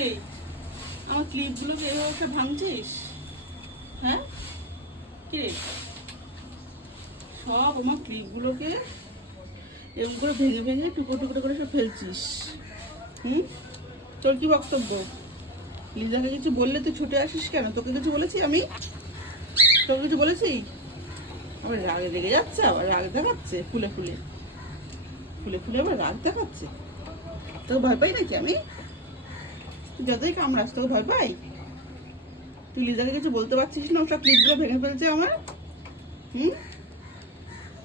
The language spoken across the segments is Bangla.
এই, আমার ক্লিপগুলোকে এভাবে ভাঙছিস? হ্যাঁ? কি সব আমার ক্লিপগুলোকে করে ভেঙে ভেঙে টুকরো টুকরো করে সব ফেলছিস। হুম? তোর কি বক্তব্য? লিজাকে কিছু বললে তুই ছুটে আসিস কেন? তোকে কিছু বলেছি আমি? তোকে কিছু বলেছি? আবার রাগে রেগে যাচ্ছে, আবার রাগ দেখাচ্ছে, ফুলে ফুলে। ফুলে ফুলে আবার রাগ দেখাচ্ছে। তোকে ভয় পাই নাকি আমি? যতই কামড়াস, তোকে ভয় পাই? তুই লিজাকে কিছু বলতে পারছিস না? সব ক্লিপগুলো ভেঙে ফেলছে আমার। হুম?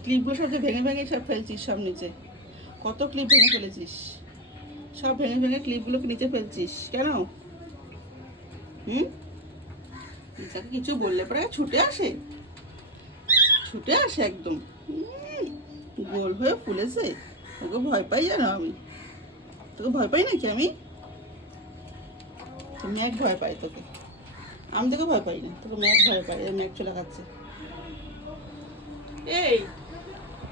ক্লিপগুলো সব যে ভেঙে ভেঙে সব ফেলছিস সব নিচে। কত ক্লিপ ভেঙে ফেলেছিস? সব ভেঙে ভেঙে ক্লিপগুলোকে নিচে ফেলছিস। কেন? হুম? লিজাকে কিছু বললে পরে ছুটে আসে? ছুটে আসে একদম। গোল হয়ে ফুলেছে। তোকে ভয় পাই জানো আমি। তোকে ভয় পাই নাকি আমি? ম্যাক ভয় পাই তোকে। আমি তোকে ভয় পাই না, তোকে ম্যাক ভয় পাই ম্যাক চলে খাচ্ছে। এই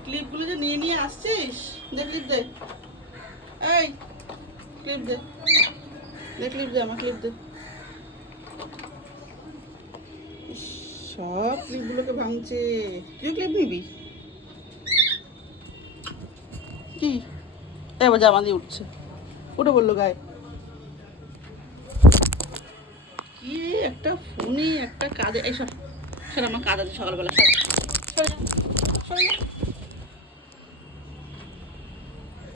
ক্লিপগুলো যে নিয়ে নিয়ে আসছিস? দে ক্লিপ দে। এই ক্লিপ দে। দে ক্লিপ দে, আমার ক্লিপ দে। সব ক্লিপগুলোকে ভাঙছে। তুই ক্লিপ নিবি? কি? এবার জামা দিয়ে উঠছে। উঠে বলল গায়ে কি একটা ফোনে একটা কাজে এই সব সর আমার কাজ আছে সকালবেলা সব